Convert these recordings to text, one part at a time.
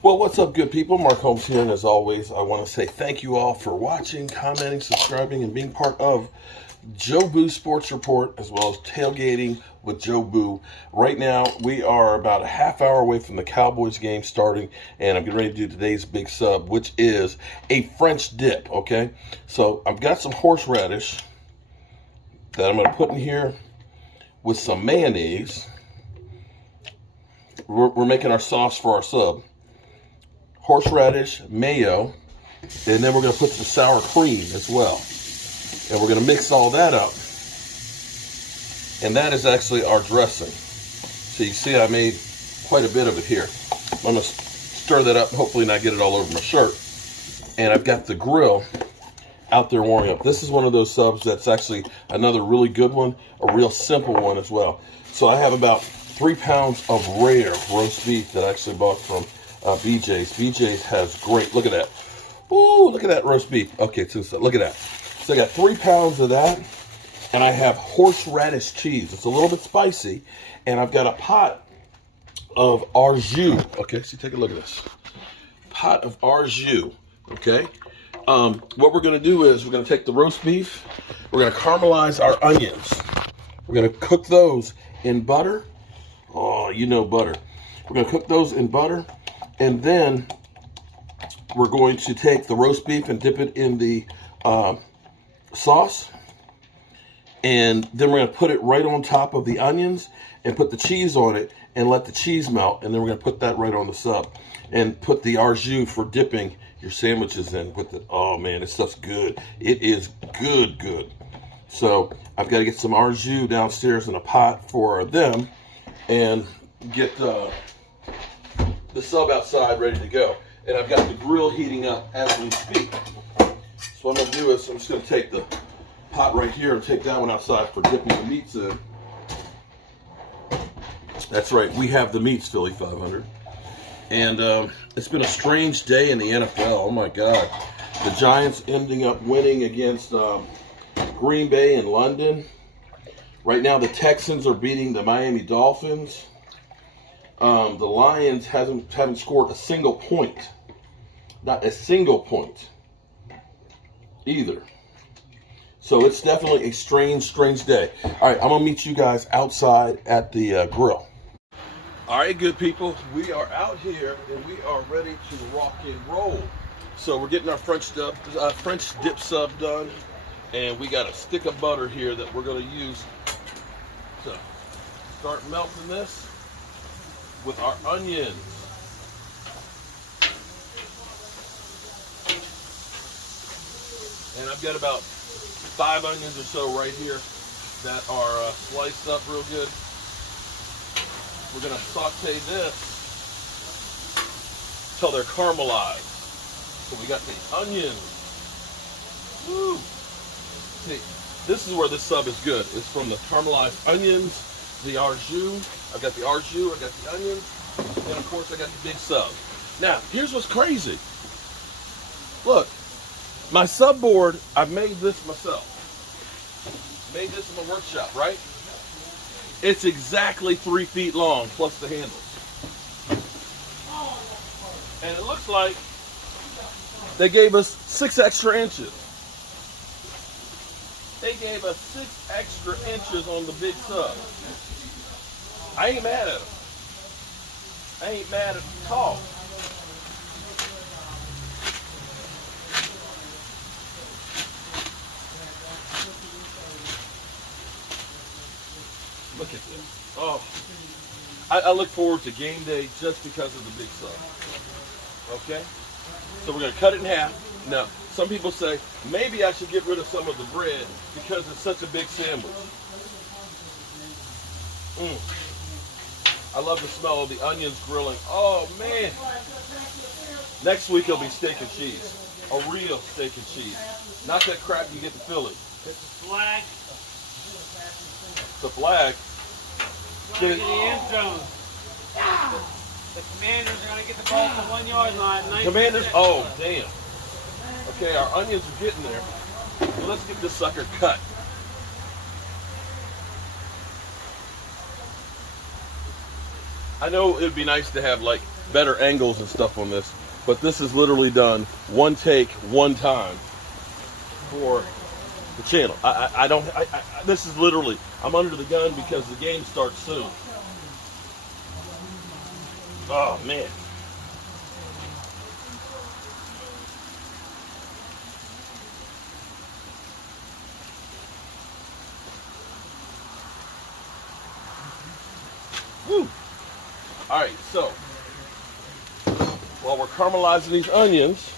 Well, what's up, good people? Mark Holmes here, and as always, I want to say thank you all for watching, commenting, subscribing, and being part of Joe Boo Sports Report, as well as Tailgating with Joe Boo. Right now, we are about a half hour away from the Cowboys game starting, and I'm getting ready to do today's big sub, which is a French dip, okay? So I've got some horseradish that I'm going to put in here with some mayonnaise. We're making our sauce for our sub. Horseradish, mayo, and then we're going to put some sour cream as well. And we're going to mix all that up. And that is actually our dressing. So you see I made quite a bit of it here. I'm going to stir that up, hopefully not get it all over my shirt. And I've got the grill out there warming up. This is one of those subs that's actually another really good one, a real simple one as well. So I have about 3 pounds of rare roast beef that I actually bought from BJ's. BJ's has great, look at that. Ooh, look at that roast beef. Okay, so look at that. So I got 3 pounds of that, and I have horseradish cheese. It's a little bit spicy, and I've got a pot of au jus. Okay, so take a look at this. Pot of au jus, okay? What we're gonna do is we're gonna take the roast beef, we're gonna caramelize our onions. We're gonna cook those in butter. Oh, you know butter. We're gonna cook those in butter. And then we're going to take the roast beef and dip it in the sauce. And then we're going to put it right on top of the onions and put the cheese on it and let the cheese melt. And then we're going to put that right on the sub and put the au jus for dipping your sandwiches in with it. Oh man, this stuff's good. It is good, good. So I've got to get some au jus downstairs in a pot for them and get the sub outside ready to go. And I've got the grill heating up as we speak. So what I'm going to do is I'm just going to take the pot right here and take that one outside for dipping the meats in. That's right, we have the meats, Philly 500. And it's been a strange day in the NFL. Oh my God. The Giants ending up winning against Green Bay in London. Right now the Texans are beating the Miami Dolphins. The Lions haven't scored a single point. Not a single point either. So it's definitely a strange day. All right, I'm going to meet you guys outside at the grill. All right, good people. We are out here and we are ready to rock and roll. So we're getting our French dip sub done. And we got a stick of butter here that we're going to use to start melting this with our onions. And I've got about 5 onions or so right here that are sliced up real good. We're gonna saute this till they're caramelized. So we got the onions. Woo! See, this is where this sub is good. It's from the caramelized onions, the au jus. I've got the au jus, I got the onions, and of course I got the big sub. Now, here's what's crazy. Look, my sub board, I've made this myself. Made this in my workshop, right? It's exactly 3 feet long, plus the handles. And it looks like they gave us 6 extra inches. They gave us 6 extra inches on the big sub. I ain't mad at them. I ain't mad at the call. Look at this. Oh, I look forward to game day just because of the big sub. Okay? So we're going to cut it in half. Now, some people say, maybe I should get rid of some of the bread because it's such a big sandwich. I love the smell of the onions grilling. Oh, man. Next week it'll be steak and cheese. A real steak and cheese. Not that crap you get to Philly. It's a flag. It's a flag. Get in the end zone. The Commanders are going to get the ball to the 1 yard line. Commanders, oh, damn. Okay, our onions are getting there. Well, let's get this sucker cut. I know it would be nice to have like better angles and stuff on this, but this is literally done one take, one time for the channel. This is literally, I'm under the gun because the game starts soon. Oh man. Woo. All right, so while we're caramelizing these onions,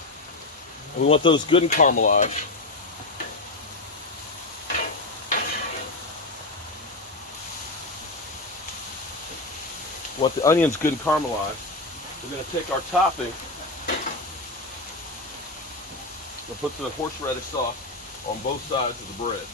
we want those good and caramelized. Want the onions good and caramelized. We're going to take our topping and put the horseradish sauce on both sides of the bread.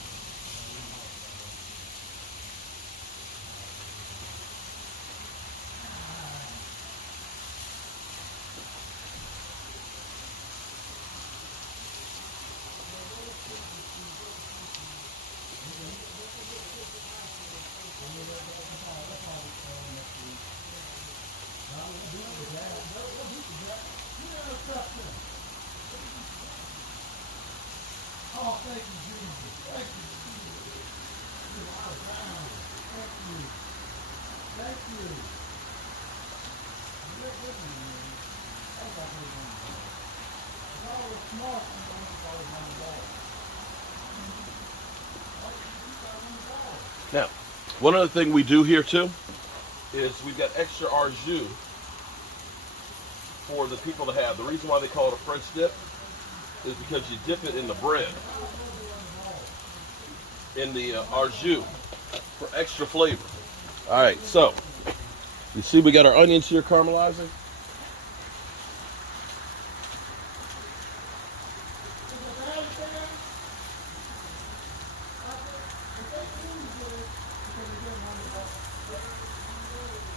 Now, one other thing we do here too is we've got extra au jus for the people to have. The reason why they call it a French dip is because you dip it in the bread, in the au jus, for extra flavor. All right, so you see we got our onions here caramelizing.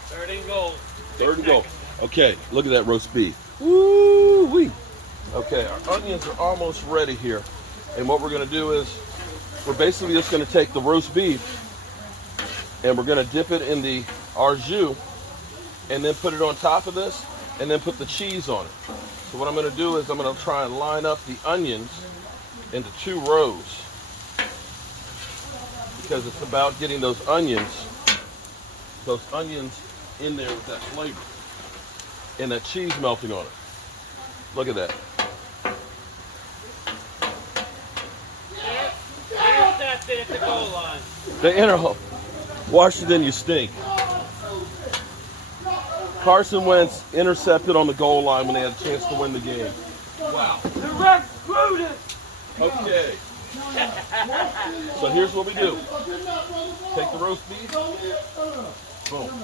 Third and goal. Third and goal. Okay, look at that roast beef. Woo-wee. Okay, our onions are almost ready here. And what we're going to do is we're basically just going to take the roast beef and we're going to dip it in the au jus and then put it on top of this and then put the cheese on it. So what I'm going to do is I'm going to try and line up the onions into 2 rows because it's about getting those onions in there with that flavor and that cheese melting on it. Look at that. Intercepted at the goal line. The Washington, you stink. Carson Wentz intercepted on the goal line when they had a chance to win the game. Wow. The ref screwed it. Okay. So here's what we do. Take the roast beef. Boom.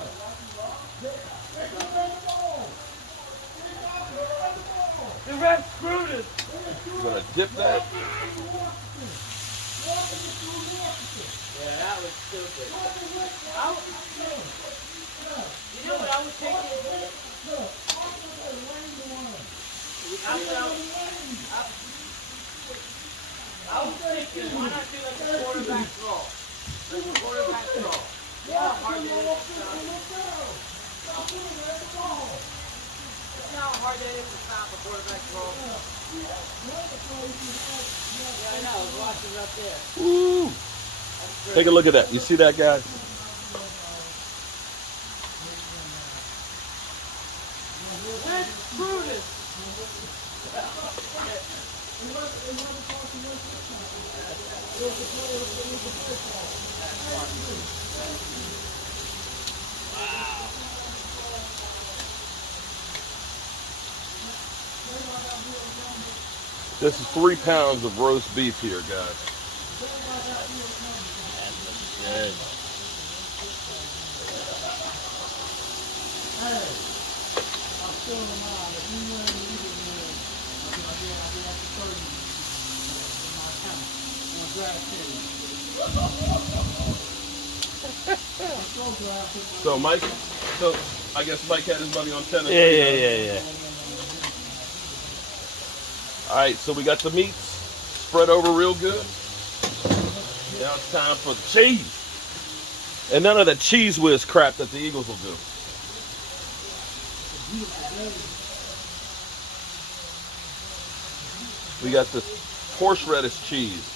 The ref screwed it. We're going to dip that. Yeah, that was stupid. You know what I was thinking? I was thinking, why not do like a quarterback draw? Like a quarterback draw. Yeah, hard it is to stop. You know how hard that is to stop a quarterback draw? Yeah, I know. I was watching it up there. Woo. Take a look at that. You see that, guys? Let's screw this. This is 3 pounds of roast beef here, guys. Good. So Mike, I guess Mike had his money on tennis. Yeah. All right, so we got the meats spread over real good. Now it's time for the cheese. And none of that cheese whiz crap that the Eagles will do. We got this horseradish cheese.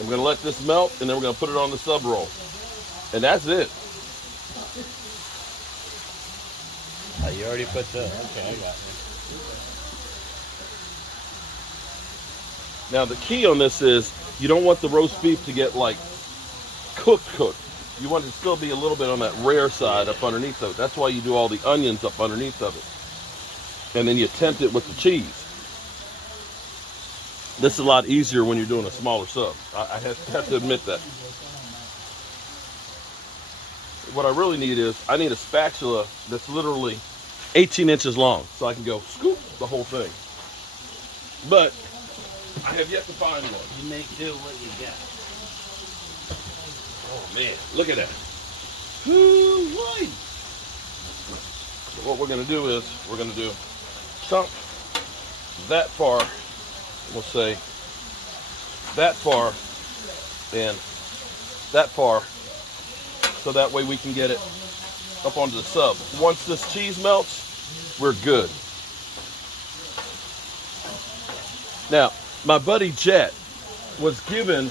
I'm going to let this melt, and then we're going to put it on the sub roll. And that's it. Oh, you already put the, okay, I got it. Now the key on this is you don't want the roast beef to get like cooked. You want it to still be a little bit on that rare side up underneath of it. That's why you do all the onions up underneath of it. And then you tempt it with the cheese. This is a lot easier when you're doing a smaller sub. I have to admit that. What I really need is, I need a spatula that's literally 18 inches long, so I can go scoop the whole thing. But I have yet to find one. You make do what you got. Oh man, look at that. Woo-wee. So what we're gonna do is, we're gonna do chunk that far, we'll say that far and that far, so that way we can get it up onto the sub. Once this cheese melts, we're good. Now, my buddy Jet was given,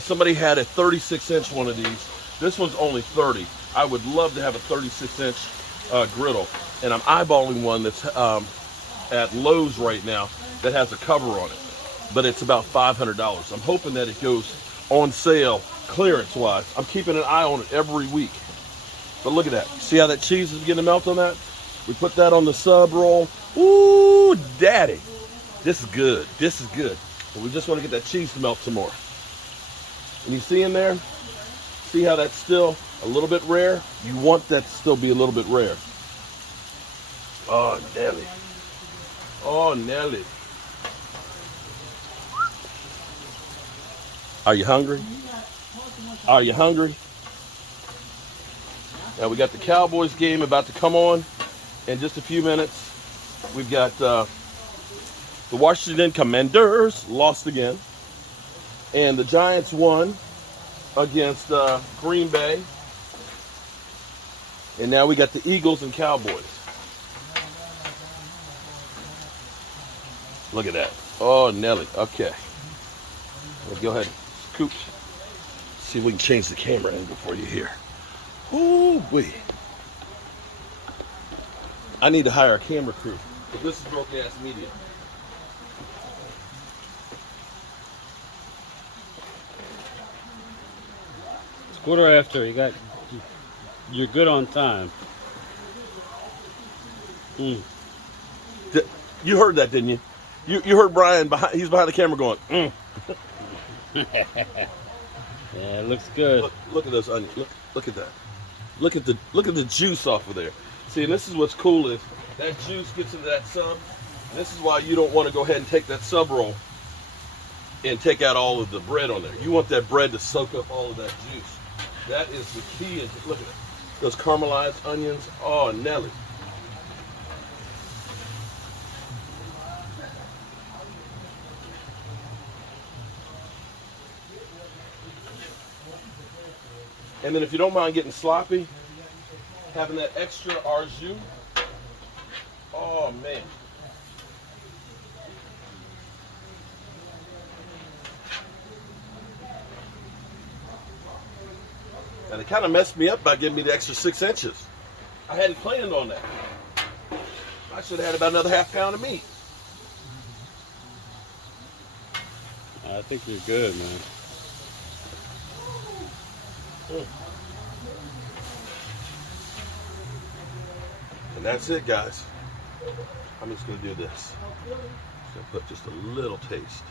somebody had a 36-inch one of these. This one's only 30. I would love to have a 36-inch griddle, and I'm eyeballing one that's at Lowe's right now that has a cover on it, but it's about $500. I'm hoping that it goes on sale clearance-wise. I'm keeping an eye on it every week. But look at that. See how that cheese is beginning to melt on that? We put that on the sub roll. Ooh, daddy. This is good. This is good. But we just want to get that cheese to melt some more. And you see in there? See how that's still a little bit rare? You want that to still be a little bit rare. Oh, Nelly. Oh, Nelly. Are you hungry? Are you hungry? Now we got the Cowboys game about to come on in just a few minutes. We've got the Washington Commanders lost again, and the Giants won against Green Bay. And now we got the Eagles and Cowboys. Look at that. Oh, Nelly. Okay. Let's go ahead and scoop. See if we can change the camera angle for you here. Ooh, wee. I need to hire a camera crew, but this is broadcast media. It's 1:15. You're good on time. You heard that, didn't you? You heard Brian behind. He's behind the camera going. Yeah, it looks good. Look at those onions. Look at that. Look at the juice off of there. See, and this is what's cool is that juice gets into that sub. And this is why you don't want to go ahead and take that sub roll and take out all of the bread on there. You want that bread to soak up all of that juice. That is the key. Look at it. Those caramelized onions. Oh, Nelly. And then if you don't mind getting sloppy, having that extra au jus. Oh, man. And it kind of messed me up by giving me the extra 6 inches. I hadn't planned on that. I should have had about another half pound of meat. I think you're good, man. And that's it, guys. I'm just going to do this. Just going to put just a little taste.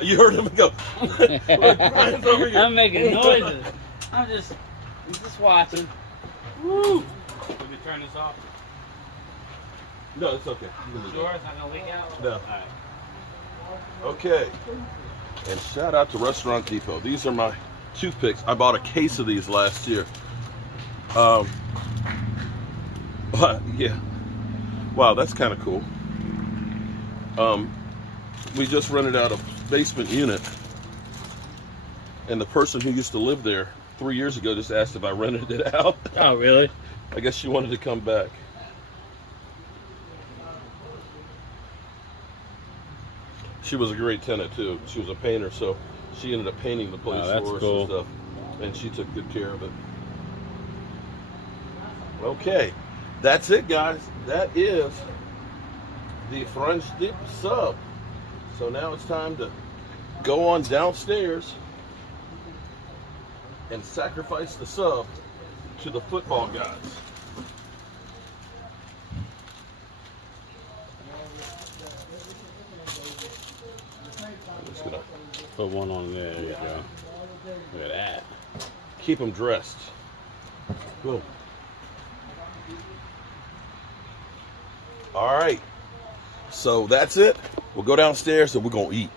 You heard him go. Look, Brian's over here. I'm making noises. I'm just watching. Woo. Can we turn this off? No, it's okay. Sure, it's not gonna leak out? No. All right. Okay. And shout out to Restaurant Depot. These are my toothpicks. I bought a case of these last year. Yeah. Wow, that's kind of cool. We just rented out a basement unit, and the person who used to live there 3 years ago just asked if I rented it out. Oh, really? I guess she wanted to come back. She was a great tenant too. She was a painter, so she ended up painting the place that's for us cool. and stuff, and she took good care of it. Okay, that's it, guys. That is the French dip sub. So now it's time to go on downstairs and sacrifice the sub to the football gods. I'm just gonna Put one on there. There you go. Look at that. keep them dressed. Boom. All right. So that's it. We'll go downstairs and we're gonna eat.